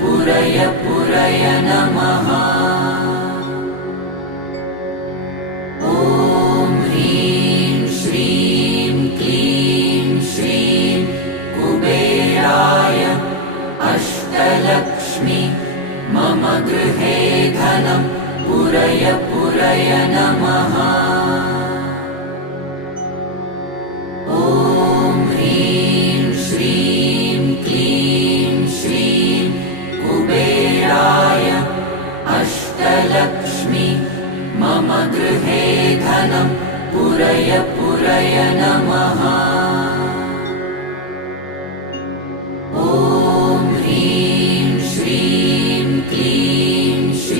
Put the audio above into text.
पुरय पुरय नमः। ॐ ह्रीं श्रीं क्लीं श्रीं कुबेराय अष्टलक्ष्मी मम गृहे धनं पुरय पुरय नमः। ॐ ह्रीं श्रीं क्लीं श्रीं कुबेराय अष्टलक्ष्मी मम गृहे धनं पुरय पुरय नमः।